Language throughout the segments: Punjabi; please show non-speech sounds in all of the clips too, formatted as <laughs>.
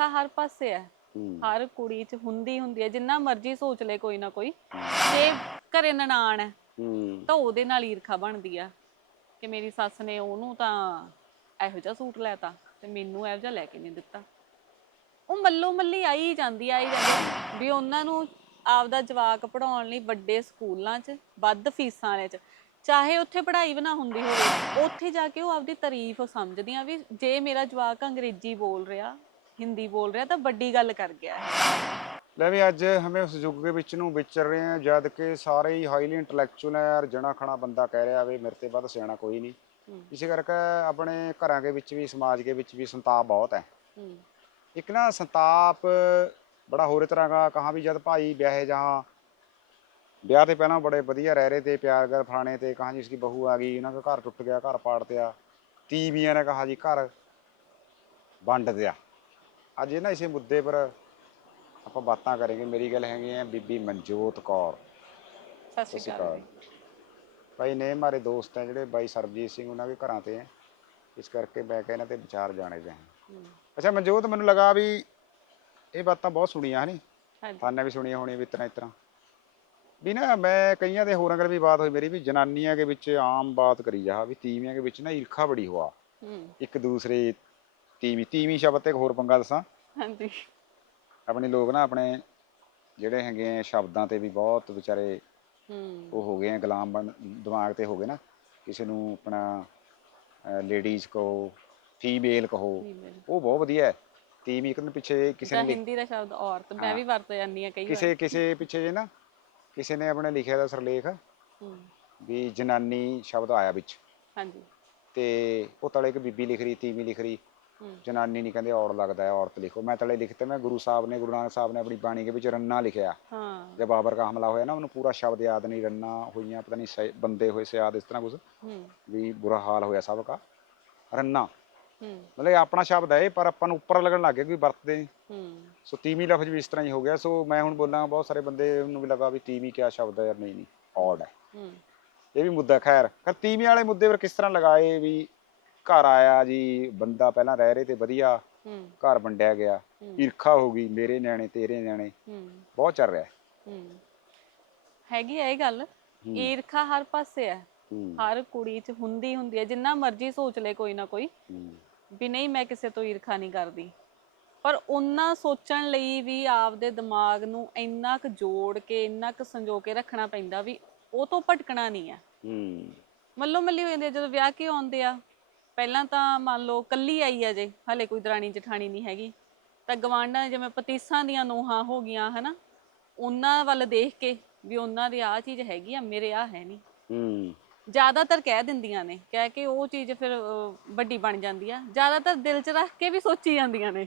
ਈਰਖਾ ਹਰ ਪਾਸੇ ਹੈ। ਹਰ ਕੁੜੀ 'ਚ ਹੁੰਦੀ ਹੁੰਦੀ ਹੈ ਜਿੰਨਾ ਮਰਜ਼ੀ ਸੋਚ ਲੈ ਕੋਈ ਨਾ ਕੋਈ। ਜੇ ਘਰੇ ਨਨਾਣ ਹੈ ਹੂੰ। ਤਾਂ ਉਹਦੇ ਨਾਲ ਈਰਖਾ ਬਣਦੀ ਆ ਕਿ ਮੇਰੀ ਸੱਸ ਨੇ ਉਹਨੂੰ ਤਾਂ ਇਹੋ ਜਿਹਾ ਸੂਟ ਲੈਤਾ ਤੇ ਮੈਨੂੰ ਇਹੋ ਜਿਹਾ ਲੈ ਕੇ ਨਹੀਂ ਦਿੱਤਾ। ਉਹ ਮੱਲੋ ਮੱਲੀ ਆਈ ਜਾਂਦੀ ਆਈ ਜਾਂਦੀ ਵੀ ਉਹਨਾਂ ਨੂੰ ਆਪਦਾ ਜਵਾਕ ਪੜਾਉਣ ਲਈ ਵੱਡੇ ਸਕੂਲਾਂ 'ਚ ਵੱਧ ਫੀਸਾਂ ਵਾਲੇ 'ਚ ਚਾਹੇ ਉੱਥੇ ਪੜ੍ਹਾਈ ਵੀ ਨਾ ਹੁੰਦੀ ਹੋਵੇ ਉੱਥੇ ਜਾ ਕੇ ਉਹ ਆਪਦੀ ਤਾਰੀਫ ਸਮਝਦੀਆਂ ਵੀ ਜੇ ਮੇਰਾ ਜਵਾਕ ਅੰਗਰੇਜ਼ੀ ਬੋਲ ਰਿਹਾ ਹਿੰਦੀ ਬੋਲ ਰਿਹਾ ਤਾਂ ਵੱਡੀ ਗੱਲ ਕਰ ਗਿਆ ਹੈ। ਲੈ ਵੀ ਅੱਜ ਹਮੇ ਉਸ ਯੁੱਗ ਦੇ ਵਿੱਚ ਨੂੰ ਵਿਚਰ ਰਹੇ ਹਾਂ ਜਦ ਕਿ ਸਾਰੇ ਹੀ ਹਾਈਲੀ ਇੰਟੈਲੈਕਚੁਅਲ ਹੈ ਯਾਰ ਜਣਾ ਖਣਾ ਬੰਦਾ ਕਹਿ ਰਿਹਾ ਵੀ ਮੇਰੇ ਤੇ ਵੱਧ ਸਿਆਣਾ ਕੋਈ ਨਹੀਂ। ਇਸੇ ਕਰਕੇ ਆਪਣੇ ਘਰਾਂ ਦੇ ਵਿੱਚ ਵੀ ਸਮਾਜ ਦੇ ਵਿੱਚ ਵੀ ਸੰਤਾਪ ਬਹੁਤ ਹੈ। ਇੱਕ ਨਾ ਸੰਤਾਪ ਬੜਾ ਹੋਰ ਤਰ੍ਹਾਂ ਦਾ ਕਹਾਂ ਵੀ ਜਦ ਭਾਈ ਵਿਆਹੇ ਜਹਾਂ ਵਿਆਹ ਤੇ ਪਹਿਲਾਂ ਬੜੇ ਵਧੀਆ ਰਹਿ ਰਹੇ ਤੇ ਪਿਆਰ ਕਰ ਫਲਾਣੇ ਤੇ ਕਹਾਂ ਜੀ ਇਸकी ਬਹੂ ਆ ਗਈ ਉਹਨਾਂ ਦਾ ਘਰ ਟੁੱਟ ਗਿਆ ਘਰ ਪਾੜ ਤਿਆ ਤੀਵੀਆਂ ਨੇ ਕਹਾ ਜੀ ਘਰ ਵੰਡ ਦਿਆ। ਅੱਜ ਇਹ ਨਾ ਇਸੇ ਮੁੱਦੇ ਪਰ ਆਪਾਂ ਬਾਤਾਂ ਕਰਾਂਗੇ। ਮੇਰੀ ਗੱਲ ਹੈਗੀ ਹੈ ਬੀਬੀ ਮਨਜੋਤ ਕੌਰ। ਸਤਿ ਸ਼੍ਰੀ ਅਕਾਲ ਭਾਈ ਨੇ ਮਾਰੇ ਦੋਸਤ ਹੈ ਜਿਹੜੇ ਬਾਈ ਸਰਬਜੀਤ ਸਿੰਘ ਉਹਨਾਂ ਦੇ ਘਰਾਂ ਤੇ ਹੈ ਇਸ ਕਰਕੇ ਮੈਂ ਕਹਿੰਦਾ ਤੇ ਵਿਚਾਰ ਜਾਣੇ ਦੇ ਅੱਛਾ ਮਨਜੋਤ ਮੈਨੂੰ ਲੱਗਾ ਵੀ ਇਹ ਬਾਤਾਂ ਬਹੁਤ ਸੁਣੀਆਂ ਹਨੀ? ਹਾਂਜੀ। ਥਾਨੇ ਵੀ ਸੁਣੀਆਂ ਹੋਣੀਆਂ ਵੀ ਇਤਨਾ ਇਤਨਾ। ਵੀ ਨਾ ਮੈਂ ਕਈਆਂ ਦੇ ਹੋਰਾਂ ਨਾਲ ਵੀ ਬਾਤ ਹੋਈ ਮੇਰੀ ਵੀ ਜਨਾਨੀਆਂ ਦੇ ਵਿੱਚ ਆਮ ਬਾਤ ਕਰੀ ਜਾ ਵੀ ਤੀਵੀਆਂ ਦੇ ਵਿੱਚ ਨਾ ਈਰਖਾ ਬੜੀ ਹੋਆ। ਇੱਕ ਦੂਸਰੇ ਤੀਵੀਂ ਤੀਵੀਂ ਸ਼ਬਦ ਤੇ ਇੱਕ ਹੋਰ ਪੰਗਾ ਦੱਸਾਂ। ਹਾਂਜੀ। ਆਪਣੇ ਲੋਕ ਨਾ ਆਪਣੇ ਜਿਹੜੇ ਹੈਗੇ ਆ ਸ਼ਬਦਾਂ ਤੇ ਵੀ ਬਹੁਤ ਵਿਚਾਰੇ ਹੂੰ। ਉਹ ਹੋ ਗਏ ਆ ਗੁਲਾਮ ਬਣ ਦਿਮਾਗ ਤੇ ਹੋ ਗਏ ਨਾ। ਕਿਸੇ ਨੂੰ ਆਪਣਾ ਲੇਡੀਜ਼ ਕਹੋ ਫੀਮੇਲ ਕਹੋ female। ਉਹ ਬਹੁਤ ਵਧੀਆ ਹੈ। ਤੀਵੀਂ ਇੱਕ ਦਿਨ ਪਿੱਛੇ ਕਿਸੇ ਨੇ ਲਿਖ- ਹਿੰਦੀ ਦਾ ਸ਼ਬਦ ਔਰਤ ਮੈਂ। ਵੀ ਵਰਤ ਜਾਂਦੀ ਆ ਕਈ ਵਾਰ। ਕਿਸੇ ਕਿਸੇ ਪਿੱਛੇ ਜੇ ਨਾ ਕਿਸੇ ਨੇ ਆਪਣੇ ਲਿਖਿਆ ਦਾ ਸਰਲੇਖ ਹੂੰ, ਵੀ ਜਨਾਨੀ ਸ਼ਬਦ ਆਇਆ ਵਿੱਚ। ਹਾਂਜੀ। ਤੇ ਉਹ ਤਲੇ ਇੱਕ ਬੀਬੀ ਲਿਖ ਰਹੀ ਤੀਵੀਂ ਲਿਖ ਰਹੀ। ਜਨਾਨੀ ਨਹੀਂ ਕਹਿੰਦੇ ਔਰ ਲੱਗਦਾ ਹੈ ਔਰਤ ਲਿਖੋ। ਮੈਂ ਤਲੇ ਲਿਖਤੇ ਮੈਂ ਗੁਰੂ ਸਾਹਿਬ ਨੇ ਗੁਰੂ ਨਾਨਕ ਸਾਹਿਬ ਨੇ ਆਪਣੀ ਬਾਣੀ ਦੇ ਵਿੱਚ ਰੰਨਾ ਲਿਖਿਆ। ਹਾਂ। ਜਦ ਬਾਬਰ ਦਾ ਹਮਲਾ ਹੋਇਆ ਨਾ ਉਹਨੂੰ ਪੂਰਾ ਸ਼ਬਦ ਯਾਦ ਨਹੀਂ ਰੰਨਾ ਹੋਈਆਂ ਪਤਾ ਨਹੀਂ ਬੰਦੇ ਹੋਏ ਸਿਆਦ ਇਸ ਤਰ੍ਹਾਂ ਕੁਝ ਹੂੰ। ਵੀ ਬੁਰਾ ਹਾਲ ਹੋਇਆ ਸਭ ਦਾ। ਰੰਨਾ। ਮਤਲਬ ਇਹ ਆਪਣਾ ਸ਼ਬਦ ਹੈ ਪਰ ਆਪਾਂ ਨੂੰ ਉੱਪਰ ਲੱਗਣ ਲੱਗ ਗਿਆ ਵਰਤਦੇ। ਹੂੰ। ਸੋ ਤੀਵੀਂ ਲਫ਼ਜ਼ ਵੀ ਇਸ ਤਰ੍ਹਾਂ ਹੀ ਹੋ ਗਿਆ। ਸੋ ਮੈਂ ਹੁਣ ਬੋਲਾਂ ਬਹੁਤ ਸਾਰੇ ਬੰਦੇ ਨੂੰ ਵੀ ਲੱਗਾ ਵੀ ਤੀਵੀਂ ਕਿਆ ਸ਼ਬਦ ਹੈ ਯਾਰ ਨਹੀਂ ਨਹੀਂ ਔਡ ਹੈ। ਇਹ ਵੀ ਮੁੱਦਾ ਖੈਰ। ਪਰ ਤੀਵੀਂ ਵਾਲੇ ਮੁੱਦੇ ਪਰ ਕਿਸ ਤਰ੍ਹਾਂ ਲਗਾਏ ਵੀ ਘਰ ਆਇਆ ਜੀ ਬੰਦਾ ਪਹਿਲਾਂ ਰਹਿ ਰਹੇ ਤੇ ਵਧੀਆ ਘਰ ਵੰਡਿਆ ਗਿਆ। ਈਰਖਾ ਹੋ ਗਈ ਮੇਰੇ ਨਿਆਣੇ ਤੇਰੇ ਨਿਆਣੇ। ਬਹੁਤ ਚੱਲ ਰਿਹਾ। ਹੈਗੀ ਇਹ ਗੱਲ। ਈਰਖਾ ਹਰ ਪਾਸੇ ਹੈ। ਹਰ ਕੁੜੀ 'ਚ ਹੁੰਦੀ ਹੁੰਦੀ ਹੈ ਜਿੰਨਾ ਮਰਜ਼ੀ ਸੋਚ ਲੈ ਕੋਈ ਨਾ ਕੋਈ। ਵੀ ਨਹੀਂ ਮੈਂ ਕਿਸੇ ਤੋਂ ਈਰਖਾ ਨਹੀਂ ਕਰਦੀ। ਪਰ ਉਹਨਾਂ ਸੋਚਣ ਲਈ ਵੀ ਆਪਦੇ ਦਿਮਾਗ ਨੂੰ ਇੰਨਾ ਕੁ ਜੋੜ ਕੇ ਇੰਨਾ ਕੁ ਸੰਜੋ ਕੇ ਰੱਖਣਾ ਪੈਂਦਾ ਵੀ ਉਹ ਤੋਂ ਭਟਕਣਾ ਨਹੀਂ ਹੈ ਹੂੰ। ਮੱਲੋ ਮੱਲੀ ਹੋ ਜਾਂਦੀ ਜਦੋਂ ਵਿਆਹ ਕੇ ਆਉਂਦੇ ਆ ਪਹਿਲਾਂ ਤਾਂ ਮੰਨ ਲਓ ਕੱਲੀ ਆਈ ਆ ਜੇ ਹਲੇ ਕੋਈ ਦਰਾਣੀ ਜਠਾਣੀ ਨਹੀਂ ਹੈਗੀ। ਤਾਂ ਗਵਾਂਢਾਂ ਜਿਵੇਂ ਪਤੀਸਾਂ ਦੀਆਂ ਨੂੰਹਾਂ ਹੋ ਗਈਆਂ ਹਨਾ? ਉਹਨਾਂ ਵੱਲ ਦੇਖ ਕੇ ਵੀ ਉਹਨਾਂ ਦੀ ਆਹ ਚੀਜ਼ ਹੈਗੀ ਆ ਮੇਰੇ ਆ ਹੈ ਨਹੀਂ। ਹੂੰ। ਜ਼ਿਆਦਾਤਰ ਕਹਿ ਦਿੰਦੀਆਂ ਨੇ ਕਹਿ ਕੇ ਉਹ ਚੀਜ਼ ਫਿਰ ਅਹ, ਵੱਡੀ ਬਣ ਜਾਂਦੀ ਆ। ਜ਼ਿਆਦਾਤਰ ਦਿਲ 'ਚ ਰੱਖ ਕੇ ਵੀ ਸੋਚੀ ਜਾਂਦੀਆਂ ਨੇ।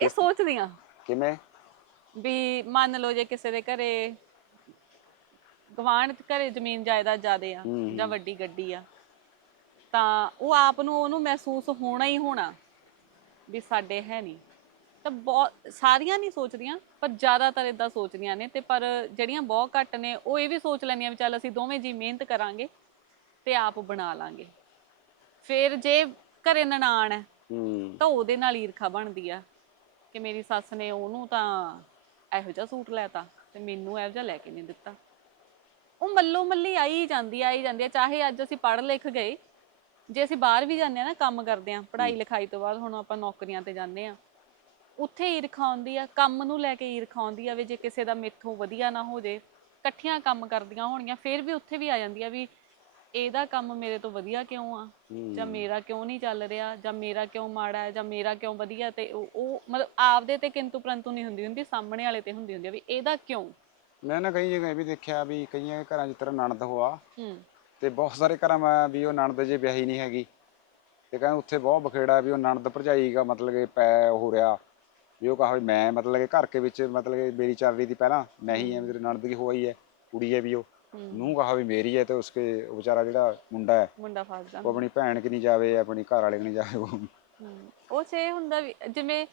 ਇਹ ਸੋਚਦੀਆਂ। ਕਿਵੇਂ? ਵੀ ਮੰਨ ਲਓ ਜੇ ਕਿਸੇ ਦੇ ਘਰੇ ਗਵਾਂਢ ਘਰੇ ਜ਼ਮੀਨ ਜਾਇਦਾਦ ਜ਼ਿਆਦੇ ਆ ਜਾਂ ਵੱਡੀ ਗੱਡੀ ਆ ਤਾਂ ਉਹ ਆਪ ਨੂੰ ਉਹਨੂੰ ਮਹਿਸੂਸ ਹੋਣਾ ਹੀ ਹੋਣਾ ਵੀ ਸਾਡੇ ਹੈ ਨਹੀਂ। ਤਾਂ ਬਹੁਤ ਸਾਰੀਆਂ ਨਹੀਂ ਸੋਚਦੀਆਂ ਪਰ ਜ਼ਿਆਦਾਤਰ ਇਦਾਂ ਸੋਚਦੀਆਂ ਨੇ ਤੇ ਪਰ ਜਿਹੜੀਆਂ ਬਹੁਤ ਘੱਟ ਨੇ ਉਹ ਇਹ ਵੀ ਸੋਚ ਲੈਂਦੀਆਂ ਵੀ ਚੱਲ ਅਸੀਂ ਦੋਵੇਂ ਜੀ ਮਿਹਨਤ ਕਰਾਂਗੇ ਤੇ ਆਪ ਬਣਾ ਲਾਂਗੇ। ਫਿਰ ਜੇ ਘਰੇ ਨਨਾਣ ਹੈ ਤਾਂ ਉਹਦੇ ਨਾਲ ਈਰਖਾ ਬਣਦੀ ਆ ਕਿ ਮੇਰੀ ਸੱਸ ਨੇ ਉਹਨੂੰ ਤਾਂ ਇਹੋ ਜਿਹਾ ਸੂਟ ਲੈਤਾ ਤੇ ਮੈਨੂੰ ਇਹੋ ਜਿਹਾ ਲੈ ਕੇ ਨਹੀਂ ਦਿੱਤਾ। ਉਹ ਮੱਲੋ ਮੱਲੀ ਆਈ ਜਾਂਦੀ ਆਈ ਜਾਂਦੀ ਆ ਚਾਹੇ ਅੱਜ ਅਸੀਂ ਪੜ੍ਹ ਲਿਖ ਗਏ ਜੇ ਅਸੀਂ ਬਾਹਰ ਵੀ ਜਾਂਦੇ ਆ ਨਾ ਕੰਮ ਕਰਦੇ ਆ ਪੜ੍ਹਾਈ ਲਿਖਾਈ ਤੋਂ ਬਾਅਦ ਹੁਣ ਆਪਾਂ ਨੌਕਰੀਆਂ ਤੇ ਜਾਂਦੇ ਆ ਉੱਥੇ ਈਰਖਾ ਆਉਂਦੀ ਆ ਕੰਮ ਨੂੰ ਲੈ ਕੇ ਈਰਖਾ ਆਉਂਦੀ ਆ ਵੀ ਜੇ ਕਿਸੇ ਦਾ ਮੇਥੋਂ ਵਧੀਆ ਨਾ ਹੋ ਜੇ ਇਕੱਠੀਆਂ ਕੰਮ ਕਰਦੀਆਂ ਹੋਣੀਆਂ ਫਿਰ ਵੀ ਉੱਥੇ ਵੀ ਆ ਜਾਂਦੀ ਆ ਵੀ ਇਹਦਾ ਕੰਮ ਮੇਰੇ ਤੋਂ ਵਧੀਆ ਕਿਉਂ ਆ? ਜਾਂ ਮੇਰਾ ਕਿਉਂ ਨਹੀਂ ਚੱਲ ਰਿਹਾ? ਜਾਂ ਮੇਰਾ ਕਿਉਂ ਮਾੜਾ ਹੈ? ਜਾਂ ਮੇਰਾ ਕਿਉਂ ਵਧੀਆ? ਤੇ ਉਹ ਉਹ ਮਤਲਬ ਆਪਦੇ ਤੇ ਕਿੰਤੂ ਪ੍ਰੰਤੂ ਨਹੀਂ ਹੁੰਦੀ ਹੁੰਦੀ ਸਾਹਮਣੇ ਵਾਲੇ ਤੇ ਹੁੰਦੀ ਹੁੰਦੀ ਆ ਵੀ ਇਹਦਾ ਕਿਉਂ? ਮੈਂ ਨਾ ਕਈ ਜਗ੍ਹਾ ਇਹ ਵੀ ਦੇਖਿਆ ਵੀ ਕਈਆਂ ਦੇ ਘਰਾਂ 'ਚ ਤਰ੍ਹਾਂ ਨਣਦ ਹੋਆ ਹੂੰ। ਤੇ ਬਹੁਤ ਸਾਰੇ ਘਰਾਂ ਮੈਂ ਵੀ ਉਹ ਨਣਦ ਜੇ ਵਿਆਹੀ ਨਹੀਂ ਹੈਗੀ। ਤੇ ਕਹਿੰਦੇ ਉੱਥੇ ਬਹੁਤ ਬਖੇੜਾ ਵੀ ਉਹ ਨਣਦ ਭਰਜਾਈ ਦਾ ਮਤਲਬ ਕਿ ਪੈ ਹੋ ਰਿਹਾ। ਵੀ ਉਹ ਕਹਾ ਮੈਂ ਮਤਲਬ ਕਿ ਘਰ ਕੇ ਵਿੱਚ ਮਤਲਬ ਕਿ ਮੇਰੀ ਚੱਲ ਰਹੀ ਸੀ ਪਹਿਲਾਂ ਮੈਂ ਹੀ ਐ ਮੇਰੇ ਨਣਦ ਕੀ ਹੋਈ ਹੈ ਕੁੜੀ ਹੈ ਵੀ ਉਹ। ਨੂੰ ਕਹਾ ਵੀ ਮੇਰੀ ਹੈ ਤੇ ਉਸਕੇ ਉਹ ਵਿਚਾਰਾ ਜਿਹੜਾ ਮੁੰਡਾ ਹੈ ਮੁੰਡਾ ਫਸ ਉਹ ਆਪਣੀ ਭੈਣ ਕਿ ਨਹੀਂ ਜਾਵੇ ਆਪਣੀ ਘਰ ਵਾਲੇ ਕਿ ਨਹੀਂ ਜਾਵੇ ਉਹ। ਉਹ ਇਹ ਹੁੰਦਾ ਵੀ ਜਿਵੇਂ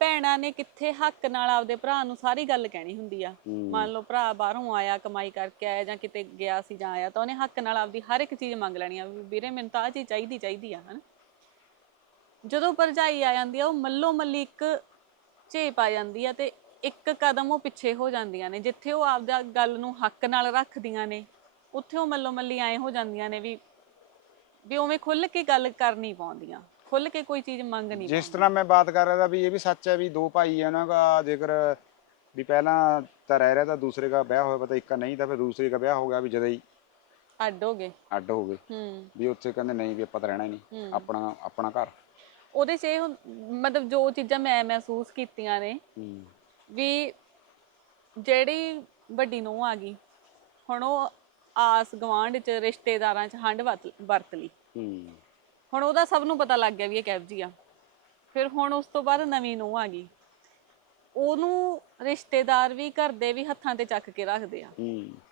ਭੈਣਾਂ ਨੇ ਕਿੱਥੇ ਹੱਕ ਨਾਲ ਆਪਦੇ ਭਰਾ ਨੂੰ ਸਾਰੀ ਗੱਲ ਕਹਿਣੀ ਹੁੰਦੀ ਆ। ਮੰਨ ਲਓ ਭਰਾ ਬਾਹਰੋਂ ਆਇਆ ਕਮਾਈ ਕਰਕੇ ਆਇਆ ਜਾਂ ਕਿਤੇ ਗਿਆ ਸੀ ਜਾਂ ਆਇਆ ਤਾਂ ਉਹਨੇ ਹੱਕ ਨਾਲ ਆਪਦੀ ਹਰ ਇੱਕ ਚੀਜ਼ ਮੰਗ ਲੈਣੀ ਆ ਵੀਰੇ ਮੈਨੂੰ ਤਾਂ ਆਹ ਚੀਜ਼ ਚਾਹੀਦੀ ਚਾਹੀਦੀ ਆ ਹਨਾ। ਜਦੋਂ ਭਰਜਾਈ ਆ ਜਾਂਦੀ ਆ ਉਹ ਮੱਲੋ ਮੱਲੀ ਇੱਕ ਝੇਪ ਆ ਜਾਂਦੀ ਆ ਤੇ ਇੱਕ ਕਦਮ ਉਹ ਪਿੱਛੇ ਹੋ ਜਾਂਦੀਆਂ ਨੇ ਜਿੱਥੇ ਉਹ ਆਪਦਾ ਗੱਲ ਨੂੰ ਹੱਕ ਨਾਲ ਰੱਖਦੀਆਂ ਨੇ ਉੱਥੇ ਉਹ ਮੱਲੋ ਮੱਲੀ ਐ ਹੋ ਜਾਂਦੀਆਂ ਨੇ ਵੀ ਵੀ ਉਵੇਂ ਖੁੱਲ ਕੇ ਗੱਲ ਕਰ ਨਹੀਂ ਪਾਉਂਦੀਆਂ। ਖੁੱਲ ਕੇ ਕੋਈ ਚੀਜ਼ ਮੰਗ ਨਹੀਂ ਜਿਸ ਤਰ੍ਹਾਂ ਮੈਂ ਬਾਤ ਕਰ ਰਿਹਾ था ਵੀ ਇਹ ਵੀ ਸੱਚ ਹੈ ਵੀ ਦੋ ਭਾਈ ਹੈ ਉਹਨਾਂ ਦਾ ਜੇਕਰ ਵੀ ਪਹਿਲਾਂ ਤਾਂ ਰਹਿ ਰਿਹਾ ਤਾਂ ਦੂਸਰੇ ਦਾ ਵਿਆਹ ਹੋਇਆ ਪਤਾ ਇੱਕ ਦਾ ਨਹੀਂ ਤਾਂ ਫਿਰ ਦੂਸਰੇ ਦਾ ਵਿਆਹ ਹੋ ਗਿਆ ਵੀ ਜਦੋਂ ਹੀ ਅੱਡ ਹੋ ਗਏ। ਅੱਡ ਹੋ ਗਏ। ਹੂੰ। ਵੀ ਉੱਥੇ ਕਹਿੰਦੇ ਨਹੀਂ ਵੀ ਆਪਾਂ ਤਾਂ ਰਹਿਣਾ ਹੀ ਨਹੀਂ। ਆਪਣਾ ਆਪਣਾ ਘਰ। ਉਹਦੇ 'ਚ ਇਹ ਹੁੰ- ਮਤਲਬ ਜੋ ਚੀਜ਼ਾਂ ਮੈਂ ਮਹਿਸੂਸ ਕੀਤੀਆਂ ਨੇ ਹੂੰ। ਵੀ ਜਿਹੜੀ ਵੱਡੀ ਨੂੰ ਆ ਗਈ ਹੁਣ ਉਹ ਆਸ ਗਵਾਂਢ 'ਚ ਰਿਸ਼ਤੇਦਾਰਾਂ 'ਚ ਹੰਡ ਵਰਤ- ਵਰਤ ਲਈ। ਹੂੰ। ਹੁਣ ਉਹਦਾ ਸਭ ਨੂੰ ਪਤਾ ਲੱਗ ਗਿਆ ਵੀ ਇਹ ਕਿਹੋ ਜਿਹੀ ਆ। ਫਿਰ ਹੁਣ ਉਸ ਤੋਂ ਬਾਅਦ ਨਵੀਂ ਨੂੰ ਆ ਗਈ। ਉਹਨੂੰ ਰਿਸ਼ਤੇਦਾਰ ਵੀ ਘਰ ਦੇ ਵੀ ਹੱਥਾਂ ਤੇ ਚੱਕ ਕੇ ਰੱਖਦੇ ਆ।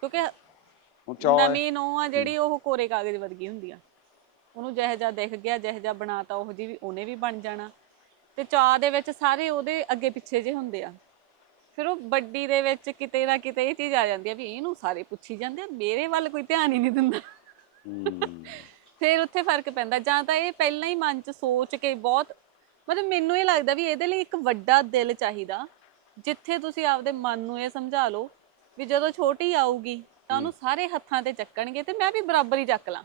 ਕਿਉਂਕਿ ਨਵੀਂ ਨੂੰ ਆ ਜਿਹੜੀ ਉਹ ਕੋਰੇ ਕਾਗਜ਼ ਵਰਗੀ ਹੁੰਦੀ ਆ। ਉਹਨੂੰ ਜਿਹੋ ਜਿਹਾ ਦਿਖ ਗਿਆ ਜਿਹੋ ਜਿਹਾ ਬਣਾਤਾ ਉਹ ਜੀ ਵੀ ਉਹਨੇ ਵੀ ਬਣ ਜਾਣਾ। ਤੇ ਚਾਹ ਦੇ ਵਿੱਚ ਸਾਰੇ ਉਹਦੇ ਅੱਗੇ ਪਿੱਛੇ ਜੇ ਹੁੰਦੇ ਆ। ਫਿਰ ਉਹ ਵੱਡੀ ਦੇ ਵਿੱਚ ਕਿਤੇ ਨਾ ਕਿਤੇ ਇਹ ਚੀਜ਼ ਆ ਜਾਂਦੀ ਆ ਵੀ ਇਹਨੂੰ ਸਾਰੇ ਪੁੱਛੀ ਜਾਂਦੇ ਆ। ਮੇਰੇ ਵੱਲ ਕੋਈ ਧਿਆਨ ਹੀ ਨਹੀਂ ਦਿੰਦਾ। ਫਿਰ ਉੱਥੇ ਫ਼ਰਕ ਪੈਂਦਾ। ਜਾਂ ਤਾਂ ਇਹ ਪਹਿਲਾਂ ਹੀ ਮਨ 'ਚ ਸੋਚ ਕੇ ਬਹੁਤ ਮਤਲਬ ਮੈਨੂੰ ਇਹ ਲੱਗਦਾ ਵੀ ਇਹਦੇ ਲਈ ਇੱਕ ਵੱਡਾ ਦਿਲ ਚਾਹੀਦਾ ਜਿੱਥੇ ਤੁਸੀਂ ਆਪਦੇ ਮਨ ਨੂੰ ਇਹ ਸਮਝਾ ਲਓ ਵੀ ਜਦੋਂ ਛੋਟੀ ਆਊਗੀ ਤਾਂ ਉਹਨੂੰ ਸਾਰੇ ਹੱਥਾਂ ਤੇ ਚੱਕਣਗੇ ਤੇ ਮੈਂ ਵੀ ਬਰਾਬਰ ਹੀ ਚੱਕ ਲਾਂ।